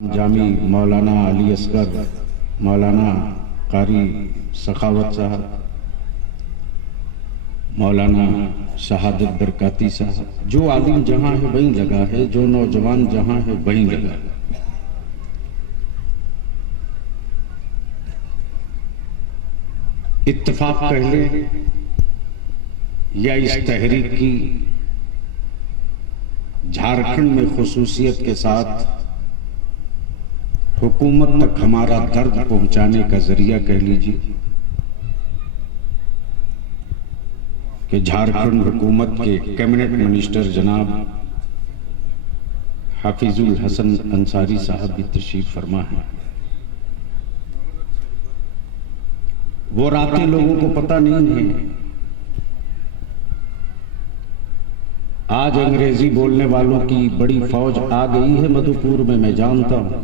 जामी मौलाना अली असगर, मौलाना कारी सखावत साहब, मौलाना शहादत बरकाती साहब। जो आलिम जहां है वहीं लगा है, जो नौजवान जहां है वहीं लगा है। इत्तेफाक कह ले या इस तहरीक की झारखंड में खुसूसियत के साथ हुकूमत तक हमारा दर्द पहुंचाने का जरिया कह लीजिए कि झारखंड हुकूमत के कैबिनेट मिनिस्टर जनाब हाफिजुल हसन अंसारी साहब भी तशरीफ फरमा है। वो रातें लोगों को पता नहीं है। आज अंग्रेजी बोलने वालों की बड़ी फौज आ गई है मधुपुर में, मैं जानता हूं।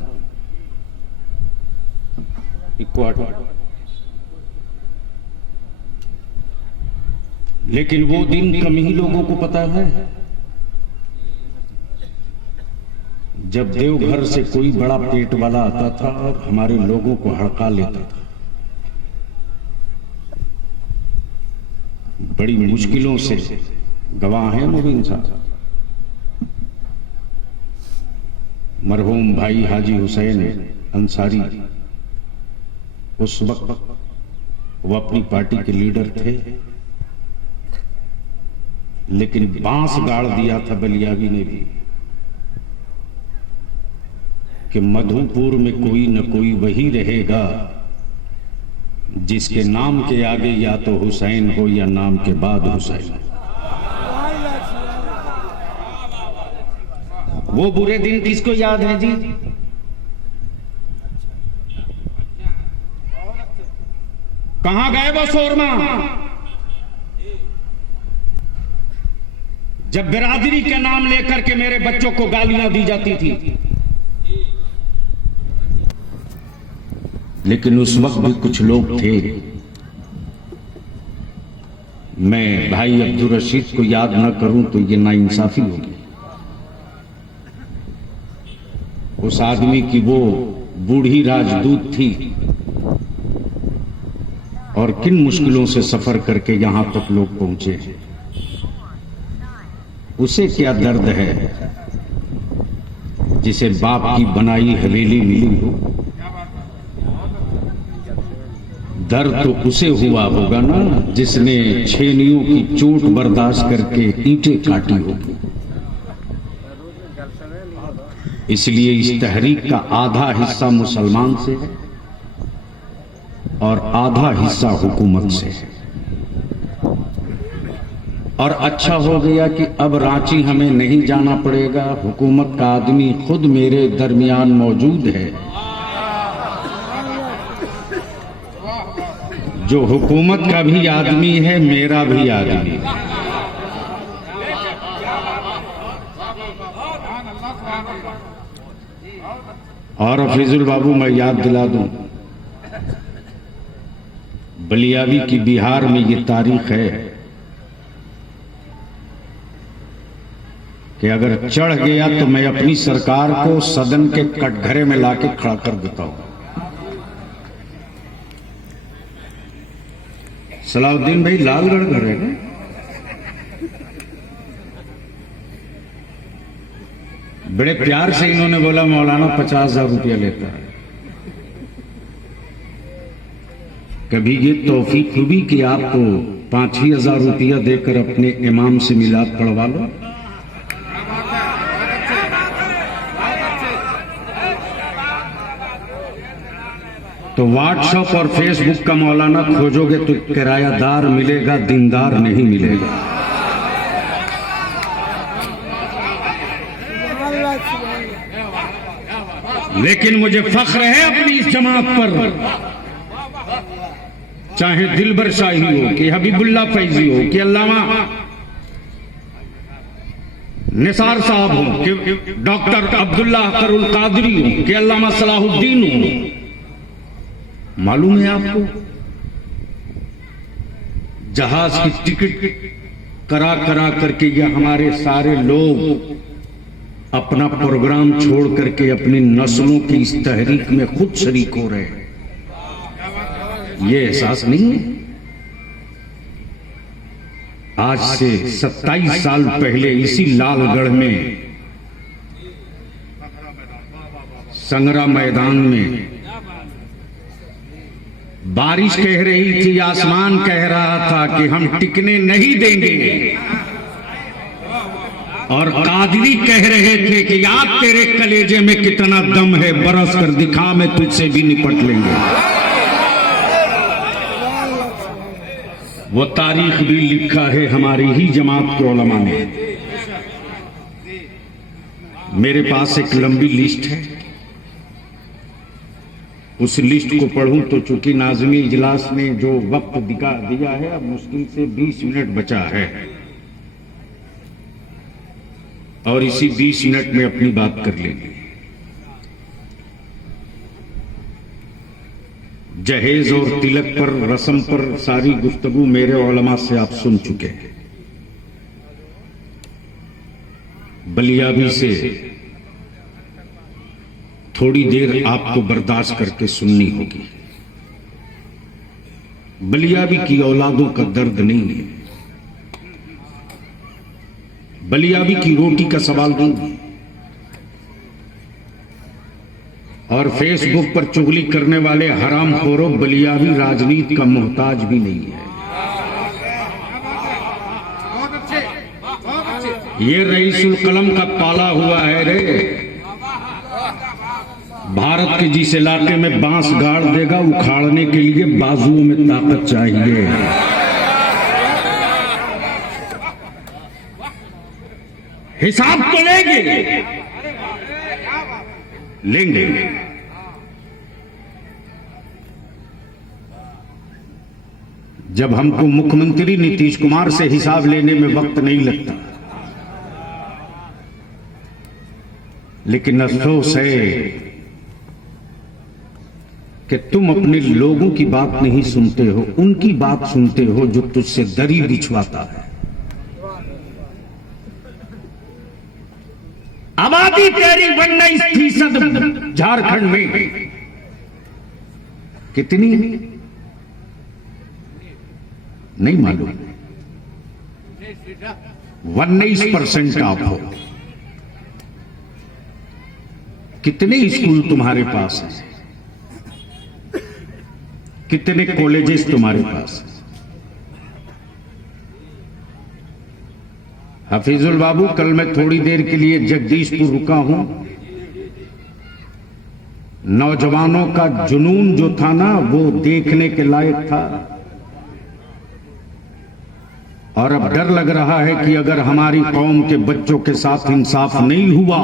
लेकिन वो दिन कम ही लोगों को पता है जब देवघर से कोई बड़ा पेट वाला आता था और हमारे लोगों को हड़का लेता था। बड़ी मुश्किलों से गवाह हैं मुबीन साहब। मरहूम भाई हाजी हुसैन अंसारी उस वक्त वो अपनी पार्टी के लीडर थे, लेकिन बांस गाड़ दिया था बलियावी ने भी कि मधुपुर में कोई न कोई वही रहेगा जिसके नाम के आगे या तो हुसैन हो या नाम के बाद हुसैन। वो बुरे दिन किसको याद है जी? कहां गए वो शोरमा जब बिरादरी के नाम लेकर के मेरे बच्चों को गालियां दी जाती थी? लेकिन उस वक्त भी कुछ लोग थे। मैं भाई अब्दुल रशीद को याद न करूं तो ये नाइंसाफी होगी। उस आदमी की वो बूढ़ी राजदूत थी और किन मुश्किलों से सफर करके यहां तक लोग पहुंचे। उसे क्या दर्द है जिसे बाप की बनाई हवेली मिली हो? दर्द तो उसे हुआ होगा ना जिसने छेनियों की चोट बर्दाश्त करके ईंटें काटी होगी। इसलिए इस तहरीक का आधा हिस्सा मुसलमान से है और आधा हिस्सा हुकूमत से है। और अच्छा हो गया कि अब रांची हमें नहीं जाना पड़ेगा। हुकूमत का आदमी खुद मेरे दरमियान मौजूद है। जो हुकूमत का भी आदमी है, मेरा भी आदमी है। और हफीजुल बाबू मैं याद दिला दूं, बलियावी की बिहार में ये तारीख है कि अगर चढ़ गया तो मैं अपनी सरकार को सदन के कटघरे में लाके खड़ा कर देता हूं। सलाउद्दीन भाई लालगढ़ घर है। बड़े प्यार से इन्होंने बोला मौलाना 50,000 रुपया लेता है। कभी ये तौफीक हुई कि आपको 5,000 रुपया देकर अपने इमाम से मिलाद पढ़वा लो? तो व्हाट्सएप और फेसबुक का मौलाना खोजोगे तो किरायादार मिलेगा, दीनदार नहीं मिलेगा। लेकिन मुझे फख्र है अपनी इस जमात पर, चाहे दिलबर शाही हो कि हबीबुल्लाह फैजी हो कि अल्लामा निसार साहब हो कि डॉक्टर अब्दुल्ला अकरुल कादरी हो कि अल्लामा सलाहुद्दीन हो। मालूम है आपको, जहाज की टिकट करा करा करके ये हमारे सारे लोग अपना प्रोग्राम छोड़ करके अपनी नस्लों की इस तहरीक में खुद शरीक हो रहे हैं। ये एहसास नहीं है? आज से 27 साल पहले इसी लालगढ़ में संगरा मैदान में बारिश कह रही थी, आसमान कह रहा था कि हम टिकने नहीं देंगे, और कादरी कह रहे थे कि याद तेरे कलेजे में कितना दम है, बरस कर दिखा, मैं तुझसे भी निपट लेंगे। वो तारीख भी लिखा है हमारी ही जमात के उलमा ने। मेरे पास एक लंबी लिस्ट है, उस लिस्ट को पढ़ूं तो चूंकि नाज़मी इजलास ने जो वक्त दिया है, अब मुश्किल से 20 मिनट बचा है, और इसी 20 मिनट में अपनी बात कर लेंगे। जहेज और तिलक पर, रस्म पर सारी गुफ्तगू मेरे उलमा से आप सुन चुके हैं। बलियाबी से थोड़ी देर आपको बर्दाश्त करके सुननी होगी। बलियाबी की औलादों का दर्द नहीं है, बलियाबी की रोटी का सवाल नहीं है, और फेसबुक पर चुगली करने वाले हरामखोरों बलियाबी राजनीति का मोहताज भी नहीं है। ये रईसुल कलम का पाला हुआ है रे। भारत के जिस इलाके में बांस गाड़ देगा, उखाड़ने के लिए बाजुओं में ताकत चाहिए। हिसाब तो लेंगे। जब हमको मुख्यमंत्री नीतीश कुमार से हिसाब लेने में वक्त नहीं लगता, लेकिन अफसोस है कि तुम अपने लोगों की बात नहीं सुनते हो, उनकी बात सुनते हो जो तुझसे दरी बिछवाता है। आबादी तेरी 19% झारखंड में कितनी नहीं मालूम, 19% आप हो। कितने स्कूल तुम्हारे पास हैं, कितने कॉलेजेस तुम्हारे पास हैं? हफीजुल बाबू, कल मैं थोड़ी देर के लिए जगदीशपुर रुका हूं। नौजवानों का जुनून जो था ना, वो देखने के लायक था, और अब डर लग रहा है कि अगर हमारी कौम के बच्चों के साथ इंसाफ नहीं हुआ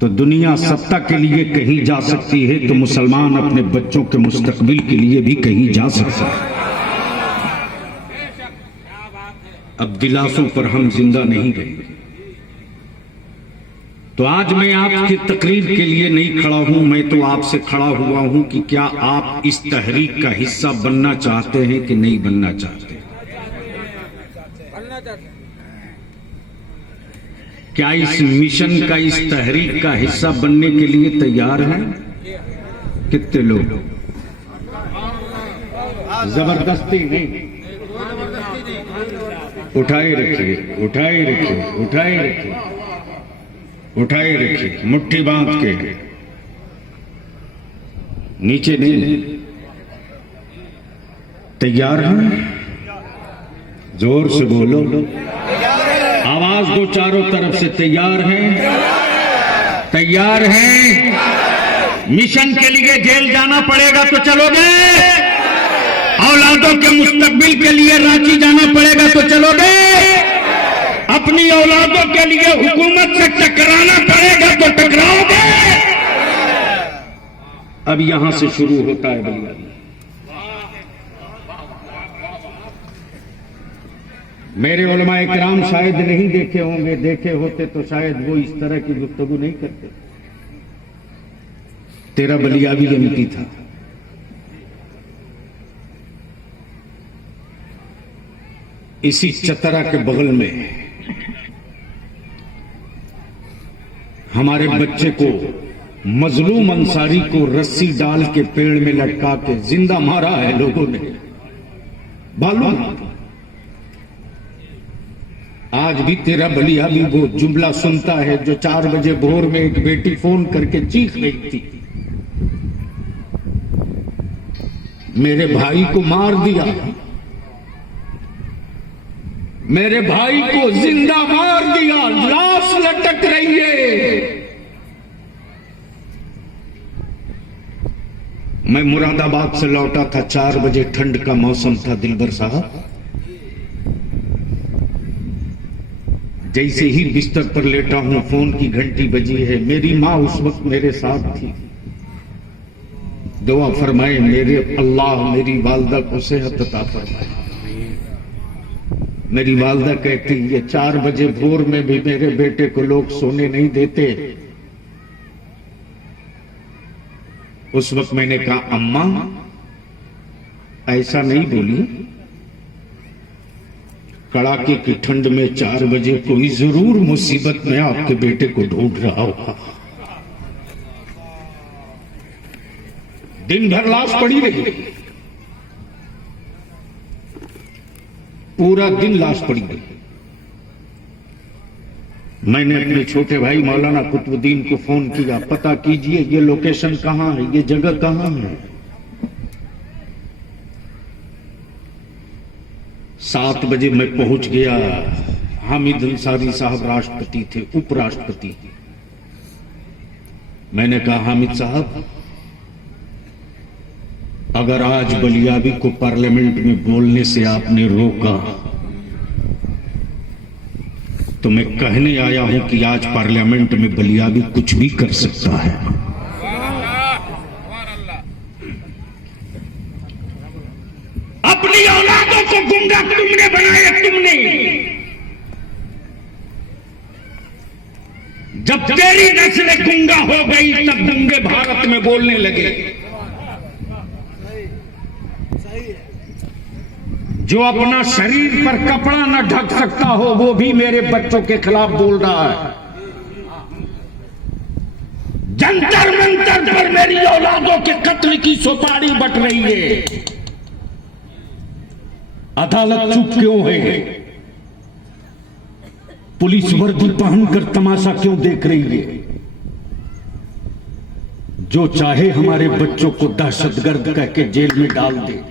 तो दुनिया सत्ता के लिए कहीं जा सकती है, तो मुसलमान अपने बच्चों के मुस्तकबिल के लिए भी कहीं जा सकता है। अब दिलासों पर हम जिंदा नहीं रहेंगे। तो आज मैं आपकी तकरीर के लिए नहीं खड़ा हूं, मैं तो आपसे खड़ा हुआ हूं कि क्या आप इस तहरीक का हिस्सा बनना चाहते हैं कि नहीं बनना चाहते? क्या इस मिशन का, इस तहरीक का हिस्सा बनने के लिए तैयार हैं? कितने लोग? जबरदस्ती नहीं, उठाए रखिए, उठाए रखिए, उठाए रखिए, उठाए रखिए, मुट्ठी बांध के, नीचे नहीं। तैयार हैं? जोर से बोलो, आवाज दो चारों तरफ से। तैयार हैं? तैयार हैं? मिशन के लिए जेल जाना पड़ेगा तो चलोगे? औलादों के मुस्तकबिल के लिए रांची जाना पड़ेगा तो चलोगे? अपनी औलादों के लिए हुकूमत से टकराना पड़ेगा तो टकराओगे? अब यहां से शुरू होता है भैया। मेरे उलमा इकराम शायद नहीं देखे होंगे, देखे होते तो शायद वो इस तरह की गुफ्तगू नहीं करते। तेरा बलियाबी एमपी था, इसी चतरा के बगल में हमारे बच्चे को मजलूम अंसारी को रस्सी डाल के पेड़ में लटका के जिंदा मारा है लोगों ने। मालूम आज भी तेरा बलिया भी वो जुमला सुनता है जो 4 बजे भोर में एक बेटी फोन करके चीख रही थी, मेरे भाई को मार दिया, मेरे भाई को जिंदा मार दिया, लाश लटक रही है। मैं मुरादाबाद से लौटा था, 4 बजे ठंड का मौसम था दिलबर साहब। जैसे ही बिस्तर पर लेटा हूं फोन की घंटी बजी है। मेरी मां उस वक्त मेरे साथ थी। दुआ फरमाए मेरे अल्लाह मेरी वालदा को सेहत अता फरमाए। मेरी वालदा कहती है 4 बजे भोर में भी मेरे बेटे को लोग सोने नहीं देते। उस वक्त मैंने कहा अम्मा ऐसा नहीं बोली, कड़ाके की ठंड में 4 बजे कोई जरूर मुसीबत में आपके बेटे को ढूंढ रहा होगा। दिन भर लाश पड़ी रही, पूरा दिन लाश पड़ी रही। मैंने अपने छोटे भाई मौलाना कुतुबुद्दीन को फोन किया, पता कीजिए ये लोकेशन कहां है, ये जगह कहां है। 7 बजे मैं पहुंच गया। हामिद अंसारी साहब राष्ट्रपति थे, उपराष्ट्रपति। मैंने कहा हामिद साहब अगर आज बलियाबी को पार्लियामेंट में बोलने से आपने रोका तो मैं कहने आया हूं कि आज पार्लियामेंट में बलियाबी कुछ भी कर सकता है। अपनी औलादों को गुंगा तुमने बनाया, तुमने। जब तेरी नस्ल गुंगा हो गई तब गुंगे भारत में बोलने लगे। जो अपना शरीर पर कपड़ा न ढक सकता हो वो भी मेरे बच्चों के खिलाफ बोल रहा है। जंतर मंतर पर मेरी औलादों के कत्ल की सुपारी बट रही है। अदालत चुप क्यों है? पुलिस वर्दी पहनकर तमाशा क्यों देख रही है? जो चाहे हमारे बच्चों को दहशतगर्द कह के जेल में डाल दे,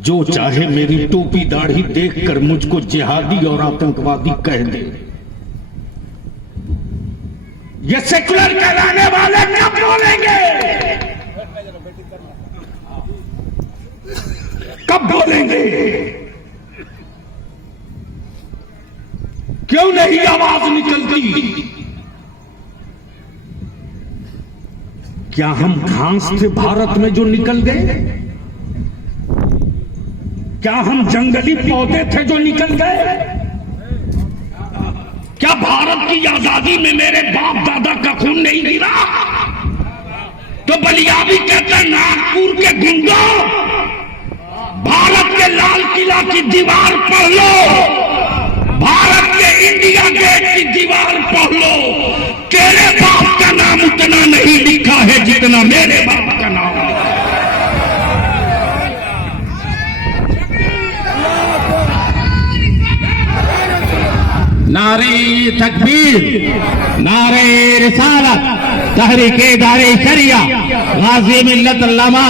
जो चाहे मेरी टोपी दाढ़ी देखकर मुझको जिहादी और आतंकवादी कह दे। ये सेकुलर कहलाने वाले कब बोलेंगे? कब बोलेंगे? क्यों नहीं आवाज निकलती? क्या हम घास थे भारत में जो निकल गए? क्या हम जंगली पौधे थे जो निकल गए? क्या भारत की आजादी में मेरे बाप दादा का खून नहीं गिरा? तो बलियाबी कहते नागपुर के गुंडों, भारत के लाल किला की दीवार पढ़ लो, भारत के इंडिया गेट की दीवार पढ़ लो। तेरे बाप का नाम उतना नहीं लिखा है जितना मेरे बाप का नाम है। नारे तकबीर, नारे रिसालत, तहरीके दारे शरिया, गाज़ी मिल्लत अल्लामा